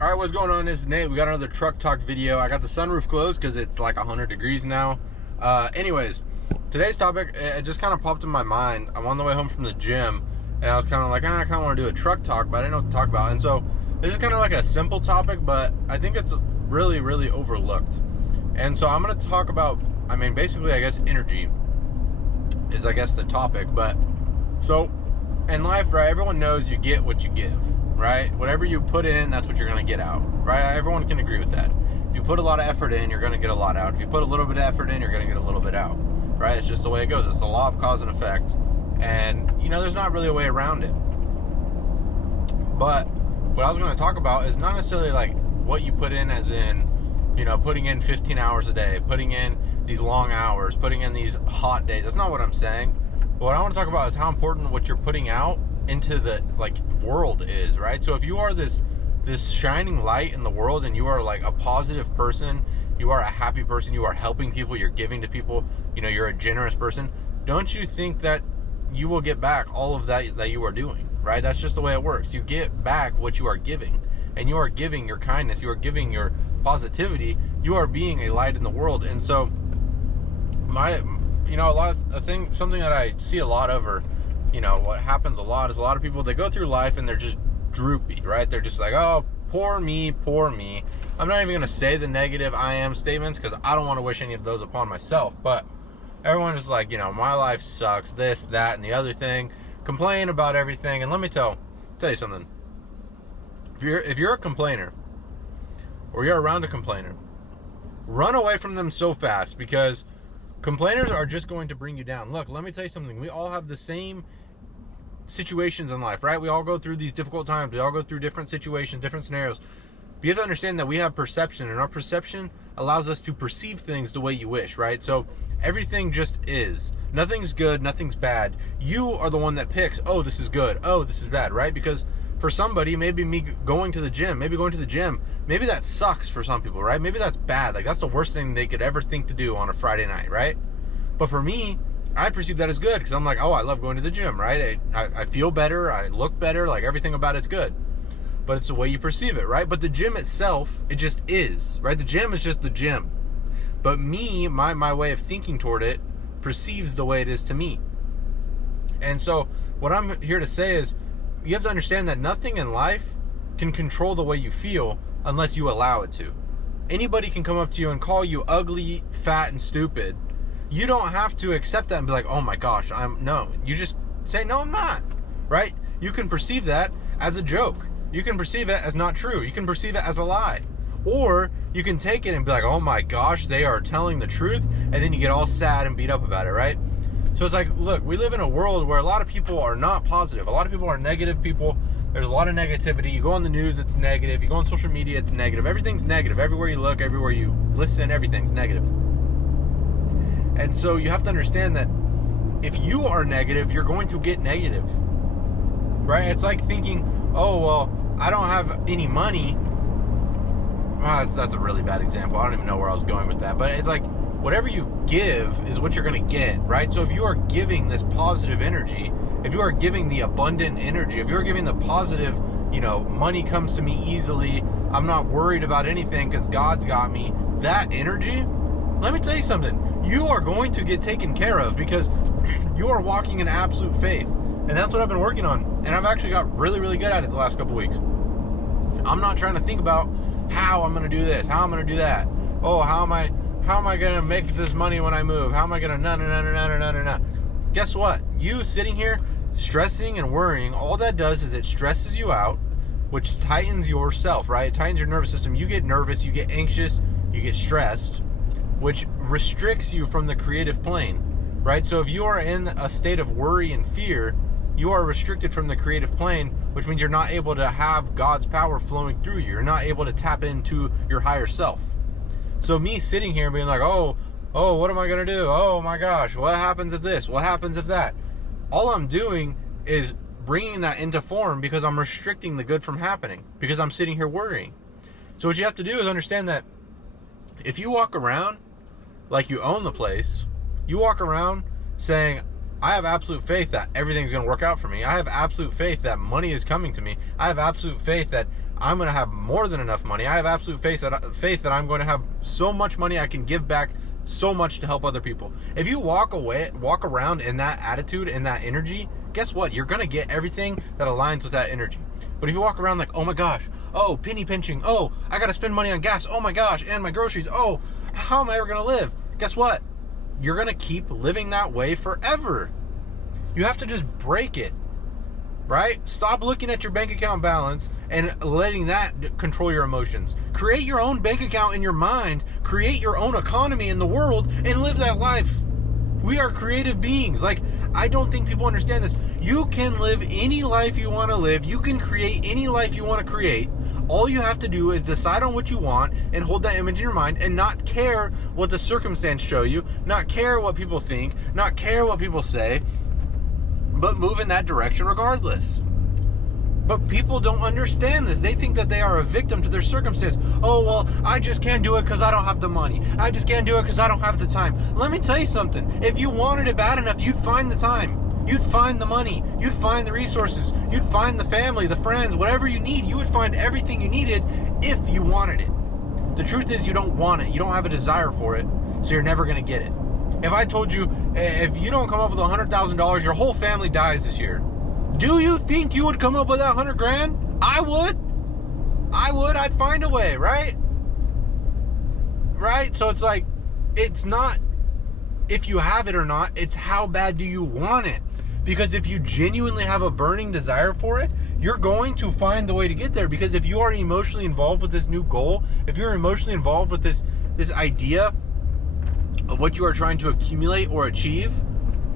All right, what's going on? It's Nate. We got another truck talk video. I got the sunroof closed because it's like 100 degrees now. Anyways, today's topic, it just kind of popped in my mind. I'm on the way home from the gym, and I was kind of like, I kind of want to do a truck talk, but I didn't know what to talk about. And so this is kind of like a simple topic, but I think it's really, really overlooked. And so I'm going to talk about, basically, I guess, energy is, I guess, the topic. But so in life, right, everyone knows you get what you give. Right? Whatever you put in, that's what you're going to get out. Right? Everyone can agree with that. If you put a lot of effort in, you're going to get a lot out. If you put a little bit of effort in, you're going to get a little bit out. Right? It's just the way it goes. It's the law of cause and effect. And, there's not really a way around it. But what I was going to talk about is not necessarily like what you put in as in, putting in 15 hours a day, putting in these long hours, putting in these hot days. That's not what I'm saying. What I want to talk about is how important what you're putting out into the world is, right? So if you are this shining light in the world and you are like a positive person, you are a happy person, you are helping people, you're giving to people, you're a generous person, don't you think that you will get back all of that you are doing, right? That's just the way it works. You get back what you are giving, and you are giving your kindness, you are giving your positivity, you are being a light in the world. And so something that I see a lot of, or what happens a lot is a lot of people, they go through life and they're just droopy, right? They're just like, oh, poor me, poor me. I'm not even going to say the negative I am statements because I don't want to wish any of those upon myself, but everyone's just like, my life sucks, this, that, and the other thing, complain about everything. And let me tell you something. If you're a complainer, or you're around a complainer, run away from them so fast, because complainers are just going to bring you down. Look, let me tell you something. We all have the same situations in life, right? We all go through these difficult times. We all go through different situations, different scenarios. But you have to understand that we have perception, and our perception allows us to perceive things the way you wish, right? So everything just is. Nothing's good, nothing's bad. You are the one that picks, oh, this is good, oh, this is bad, right? Because for somebody, maybe me going to the gym, maybe that sucks for some people, right? Maybe that's bad. Like, that's the worst thing they could ever think to do on a Friday night, right? But for me, I perceive that as good, because I'm like, oh, I love going to the gym, right? I feel better, I look better, like everything about it's good. But it's the way you perceive it, right? But the gym itself, it just is, right? The gym is just the gym. But me, my way of thinking toward it perceives the way it is to me. And so what I'm here to say is, you have to understand that nothing in life can control the way you feel unless you allow it to. Anybody can come up to you and call you ugly, fat, and stupid. You don't have to accept that and be like, oh my gosh, no. You just say, no, I'm not, right? You can perceive that as a joke. You can perceive it as not true. You can perceive it as a lie. Or you can take it and be like, oh my gosh, they are telling the truth, and then you get all sad and beat up about it, right? So it's like, look, we live in a world where a lot of people are not positive. A lot of people are negative people. There's a lot of negativity. You go on the news, it's negative. You go on social media, it's negative. Everything's negative. Everywhere you look, everywhere you listen, everything's negative. And so you have to understand that if you are negative, you're going to get negative, right? It's like thinking, oh, well, I don't have any money. Well, that's a really bad example. I don't even know where I was going with that. But it's like, whatever you give is what you're going to get, right? So if you are giving this positive energy, if you are giving the abundant energy, if you're giving the positive, money comes to me easily, I'm not worried about anything because God's got me, that energy, let me tell you something, you are going to get taken care of, because you are walking in absolute faith. And that's what I've been working on. And I've actually got really, really good at it the last couple weeks. I'm not trying to think about how I'm going to do this, how I'm going to do that. Oh, how am I going to make this money when I move? How am I going to no. Guess what? You sitting here stressing and worrying, all that does is it stresses you out, which tightens yourself, right? It tightens your nervous system. You get nervous, you get anxious, you get stressed, which restricts you from the creative plane, right? So if you are in a state of worry and fear, you are restricted from the creative plane, which means you're not able to have God's power flowing through you. You're not able to tap into your higher self. So me sitting here and being like, oh, what am I going to do? Oh my gosh, what happens if this? What happens if that? All I'm doing is bringing that into form, because I'm restricting the good from happening, because I'm sitting here worrying. So what you have to do is understand that if you walk around like you own the place, you walk around saying, I have absolute faith that everything's going to work out for me. I have absolute faith that money is coming to me. I have absolute faith that I'm going to have more than enough money. I have absolute faith that I'm going to have so much money I can give back so much to help other people. If you walk around in that attitude and that energy, guess what? You're going to get everything that aligns with that energy. But if you walk around like, oh my gosh, oh, penny pinching, oh, I got to spend money on gas, oh my gosh, and my groceries, oh, how am I ever going to live? Guess what? You're going to keep living that way forever. You have to just break it, right? Stop looking at your bank account balance and letting that control your emotions. Create your own bank account in your mind, create your own economy in the world, and live that life. We are creative beings. Like, I don't think people understand this. You can live any life you want to live. You can create any life you want to create. All you have to do is decide on what you want and hold that image in your mind and not care what the circumstance show you, not care what people think, not care what people say, but move in that direction regardless. But people don't understand this. They think that they are a victim to their circumstance. Oh, well, I just can't do it because I don't have the money. I just can't do it because I don't have the time. Let me tell you something. If you wanted it bad enough, you'd find the time. You'd find the money. You'd find the resources. You'd find the family, the friends, whatever you need. You would find everything you needed if you wanted it. The truth is you don't want it. You don't have a desire for it, so you're never going to get it. If I told you, if you don't come up with $100,000, your whole family dies this year, do you think you would come up with that 100 grand? I would. I'd find a way, right? Right? So it's like, it's not if you have it or not, it's how bad do you want it? Because if you genuinely have a burning desire for it, you're going to find the way to get there. Because if you are emotionally involved with this new goal, if you're emotionally involved with this idea of what you are trying to accumulate or achieve,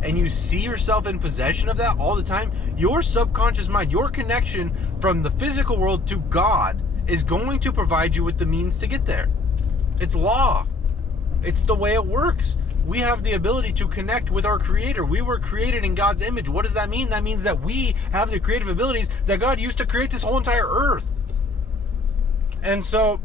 and you see yourself in possession of that all the time, your subconscious mind, your connection from the physical world to God is going to provide you with the means to get there. It's law. It's the way it works. We have the ability to connect with our Creator. We were created in God's image. What does that mean? That means that we have the creative abilities that God used to create this whole entire earth. And so,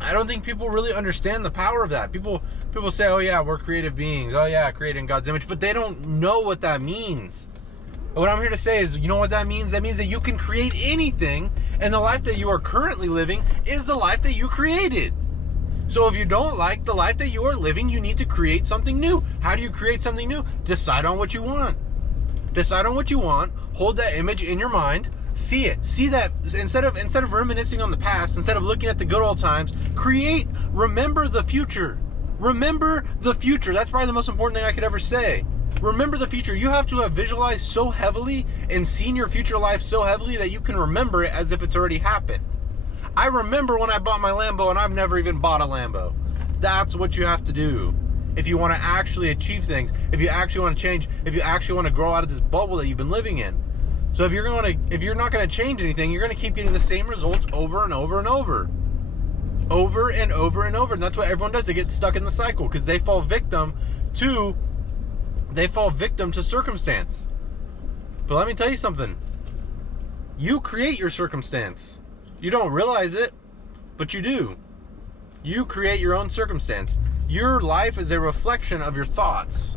I don't think people really understand the power of that. People say, oh yeah, we're creative beings. Oh yeah, created in God's image. But they don't know what that means. What I'm here to say is, you know what that means? That means that you can create anything, and the life that you are currently living is the life that you created. So if you don't like the life that you are living, you need to create something new. How do you create something new? Decide on what you want. Decide on what you want. Hold that image in your mind. See it. See that. Instead of reminiscing on the past, instead of looking at the good old times, remember the future. Remember the future. That's probably the most important thing I could ever say. Remember the future. You have to have visualized so heavily and seen your future life so heavily that you can remember it as if it's already happened. I remember when I bought my Lambo, and I've never even bought a Lambo. That's what you have to do if you want to actually achieve things, if you actually want to change, if you actually want to grow out of this bubble that you've been living in. So if you're not going to change anything, you're going to keep getting the same results over and over and over. Over and over and over. And that's what everyone does. They get stuck in the cycle because they fall victim to circumstance. But let me tell you something. You create your circumstance. You don't realize it, but you do. You create your own circumstance. Your life is a reflection of your thoughts.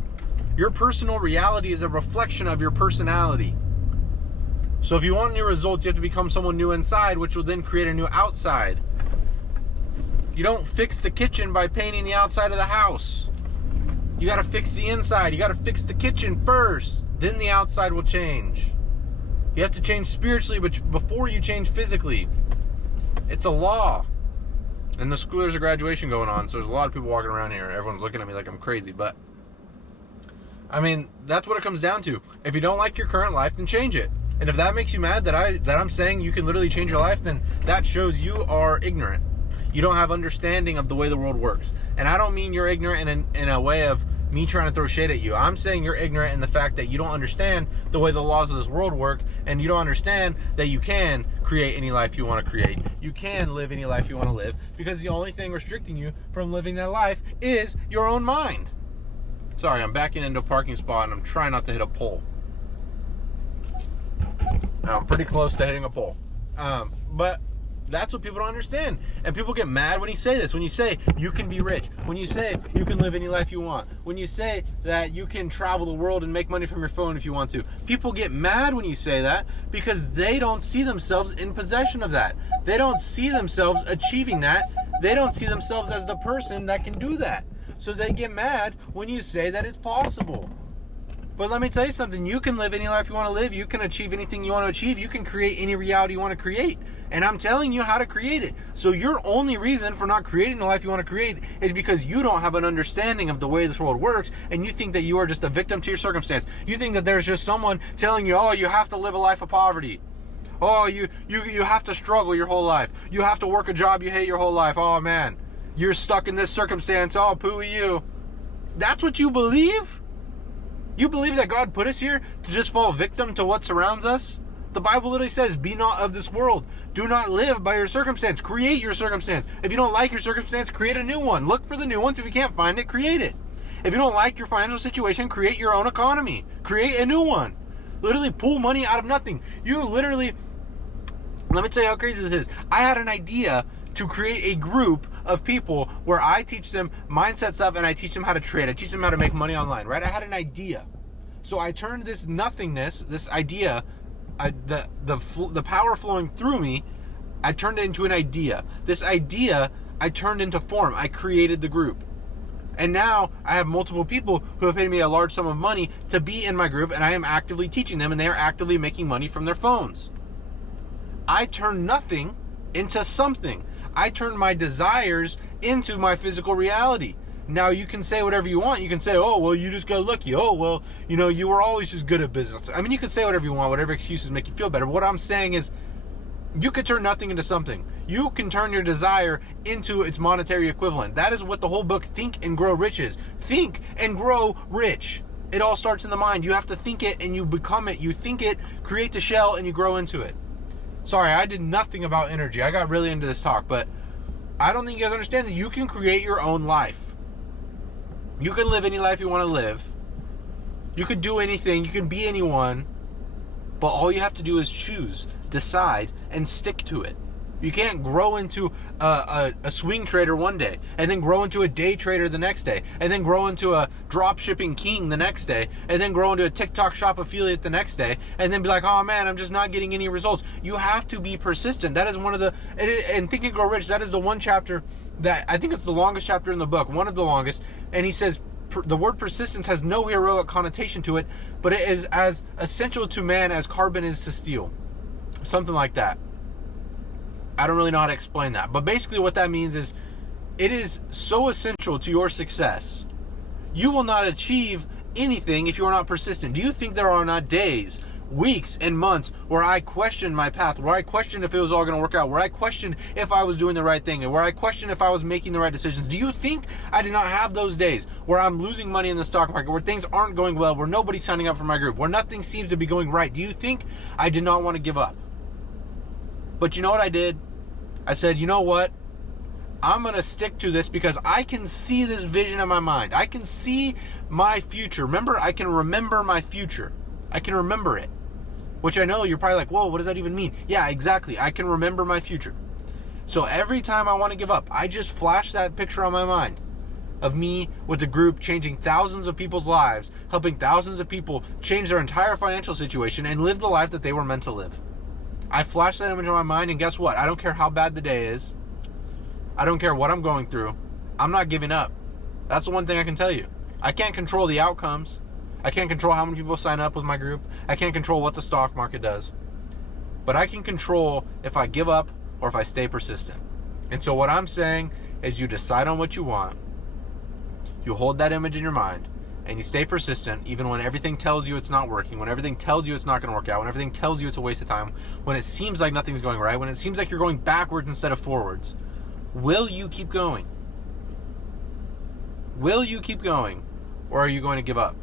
Your personal reality is a reflection of your personality. So if you want new results, you have to become someone new inside, which will then create a new outside. You don't fix the kitchen by painting the outside of the house. You got to fix the inside. You got to fix the kitchen first. Then the outside will change. You have to change spiritually before you change physically. It's a law. And there's a graduation going on, so there's a lot of people walking around here. Everyone's looking at me like I'm crazy, but I mean, that's what it comes down to. If you don't like your current life, then change it. And if that makes you mad that I'm saying you can literally change your life, then that shows you are ignorant. You don't have understanding of the way the world works. And I don't mean you're ignorant in a way of me trying to throw shade at you. I'm saying you're ignorant in the fact that you don't understand the way the laws of this world work, and you don't understand that you can create any life you want to create. You can live any life you want to live, because the only thing restricting you from living that life is your own mind. Sorry, I'm backing into a parking spot and I'm trying not to hit a pole. Now, I'm pretty close to hitting a pole. But That's what people don't understand. And people get mad when you say this. When you say you can be rich. When you say you can live any life you want. When you say that you can travel the world and make money from your phone if you want to. People get mad when you say that because they don't see themselves in possession of that. They don't see themselves achieving that. They don't see themselves as the person that can do that. So they get mad when you say that it's possible. But let me tell you something. You can live any life you want to live. You can achieve anything you want to achieve. You can create any reality you want to create. And I'm telling you how to create it. So your only reason for not creating the life you want to create is because you don't have an understanding of the way this world works, and you think that you are just a victim to your circumstance. You think that there's just someone telling you, oh, you have to live a life of poverty. Oh, you have to struggle your whole life. You have to work a job you hate your whole life. Oh, man, you're stuck in this circumstance. Oh, pooey you. That's what you believe? You believe that God put us here to just fall victim to what surrounds us? The Bible literally says, be not of this world. Do not live by your circumstance. Create your circumstance. If you don't like your circumstance, create a new one. Look for the new ones. If you can't find it, create it. If you don't like your financial situation, create your own economy. Create a new one. Literally pull money out of nothing. You literally, let me tell you how crazy this is. I had an idea to create a group of people where I teach them mindset stuff and I teach them how to trade. I teach them how to make money online, right? I had an idea. So I turned this nothingness, this idea, the power flowing through me, I turned it into an idea. This idea I turned into form. I created the group. And now I have multiple people who have paid me a large sum of money to be in my group, and I am actively teaching them, and they are actively making money from their phones. I turned nothing into something. I turned my desires into my physical reality. Now you can say whatever you want. You can say, oh, well, you just got lucky. Oh, well, you know, you were always just good at business. I mean, you can say whatever you want, whatever excuses make you feel better. But what I'm saying is, you could turn nothing into something. You can turn your desire into its monetary equivalent. That is what the whole book, Think and Grow Rich, is. Think and grow rich. It all starts in the mind. You have to think it and you become it. You think it, create the shell, and you grow into it. Sorry, I did nothing about energy. I got really into this talk, but I don't think you guys understand that you can create your own life. You can live any life you want to live. You could do anything. You can be anyone. But all you have to do is choose, decide, and stick to it. You can't grow into a swing trader one day, and then grow into a day trader the next day, and then grow into a drop shipping king the next day, and then grow into a TikTok shop affiliate the next day, and then be like, oh man, I'm just not getting any results. You have to be persistent. That is one of the, and Think and Grow Rich, that is the one chapter that, I think it's the longest chapter in the book, one of the longest, and he says, the word persistence has no heroic connotation to it, but it is as essential to man as carbon is to steel. Something like that. I don't really know how to explain that. But basically what that means is it is so essential to your success. You will not achieve anything if you are not persistent. Do you think there are not days, weeks, and months where I questioned my path, where I questioned if it was all going to work out, where I questioned if I was doing the right thing, and where I questioned if I was making the right decisions? Do you think I did not have those days where I'm losing money in the stock market, where things aren't going well, where nobody's signing up for my group, where nothing seems to be going right? Do you think I did not want to give up? But you know what I did? I said, you know what? I'm going to stick to this because I can see this vision in my mind. I can see my future. Remember, I can remember my future. I can remember it. Which I know you're probably like, whoa, what does that even mean? Yeah, exactly. I can remember my future. So every time I want to give up, I just flash that picture on my mind of me with the group changing thousands of people's lives, helping thousands of people change their entire financial situation and live the life that they were meant to live. I flash that image in my mind, and guess what? I don't care how bad the day is. I don't care what I'm going through. I'm not giving up. That's the one thing I can tell you. I can't control the outcomes. I can't control how many people sign up with my group. I can't control what the stock market does. But I can control if I give up or if I stay persistent. And so what I'm saying is you decide on what you want. You hold that image in your mind. And you stay persistent even when everything tells you it's not working, when everything tells you it's not going to work out, when everything tells you it's a waste of time, when it seems like nothing's going right, when it seems like you're going backwards instead of forwards. Will you keep going? Will you keep going? Or are you going to give up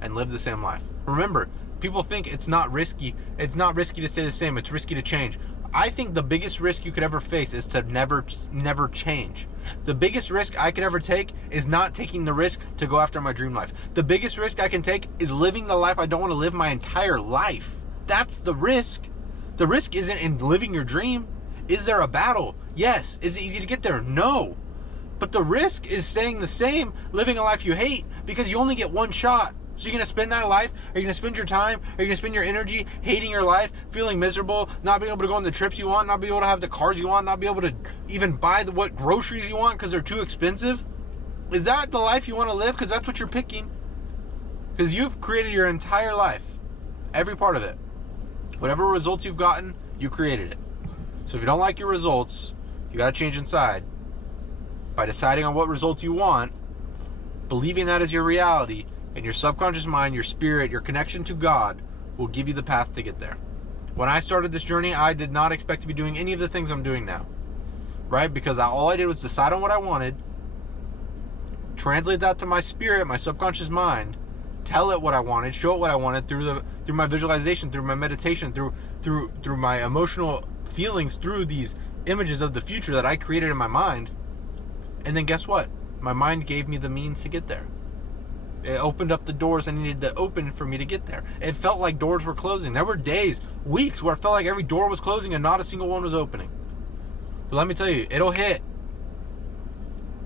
and live the same life? Remember, people think it's not risky. It's not risky to stay the same. It's risky to change. I think the biggest risk you could ever face is to never change. The biggest risk I could ever take is not taking the risk to go after my dream life. The biggest risk I can take is living the life I don't want to live my entire life. That's the risk. The risk isn't in living your dream. Is there a battle? Yes. Is it easy to get there? No. But the risk is staying the same, living a life you hate, because you only get one shot. So you're going to spend that life? Are you going to spend your time? Are you going to spend your energy hating your life, feeling miserable, not being able to go on the trips you want, not being able to have the cars you want, not being able to even buy what groceries you want because they're too expensive? Is that the life you want to live? Because that's what you're picking. Because you've created your entire life, every part of it. Whatever results you've gotten, you created it. So if you don't like your results, you got to change inside. By deciding on what results you want, believing that is your reality, and your subconscious mind, your spirit, your connection to God will give you the path to get there. When I started this journey, I did not expect to be doing any of the things I'm doing now. Right? Because all I did was decide on what I wanted, translate that to my spirit, my subconscious mind, tell it what I wanted, show it what I wanted through my visualization, through my meditation, through my emotional feelings, through these images of the future that I created in my mind. And then guess what? My mind gave me the means to get there. It opened up the doors I needed to open for me to get there. It felt like doors were closing. There were days, weeks, where it felt like every door was closing and not a single one was opening. But let me tell you, it'll hit.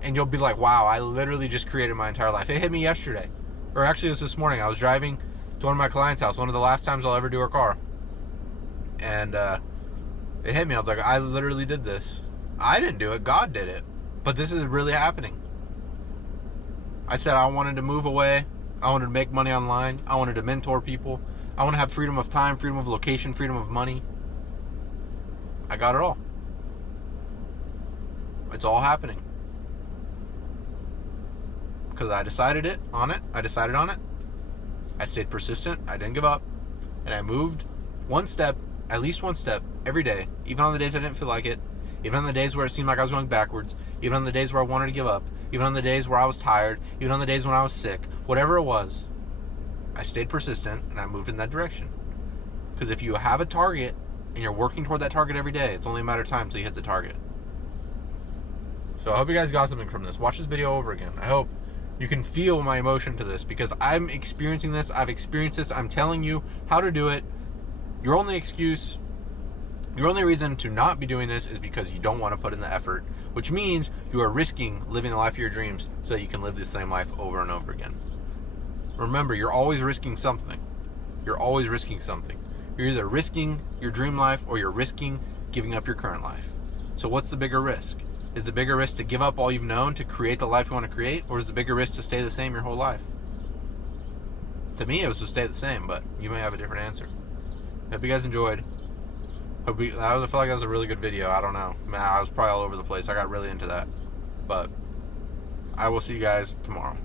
And you'll be like, wow, I literally just created my entire life. It hit me yesterday. Or actually, it was this morning. I was driving to one of my clients' house, one of the last times I'll ever do her car. And it hit me. I was like, I literally did this. I didn't do it. God did it. But this is really happening. I said I wanted to move away. I wanted to make money online. I wanted to mentor people. I want to have freedom of time, freedom of location, freedom of money. I got it all. It's all happening. Because I decided on it. I stayed persistent. I didn't give up. And I moved one step, at least one step, every day. Even on the days I didn't feel like it. Even on the days where it seemed like I was going backwards. Even on the days where I wanted to give up. Even on the days where I was tired. Even on the days when I was sick. Whatever it was, I stayed persistent and I moved in that direction. Because if you have a target and you're working toward that target every day, it's only a matter of time until you hit the target. So I hope you guys got something from this. Watch this video over again. I hope you can feel my emotion to this, because I'm experiencing this. I've experienced this. I'm telling you how to do it. Your only excuse, your only reason to not be doing this is because you don't want to put in the effort, which means you are risking living the life of your dreams so that you can live the same life over and over again. Remember, you're always risking something. You're always risking something. You're either risking your dream life or you're risking giving up your current life. So what's the bigger risk? Is the bigger risk to give up all you've known to create the life you want to create, or is the bigger risk to stay the same your whole life? To me, it was to stay the same, but you may have a different answer. Hope you guys enjoyed. I feel like that was a really good video. I don't know. Man, I was probably all over the place. I got really into that. But I will see you guys tomorrow.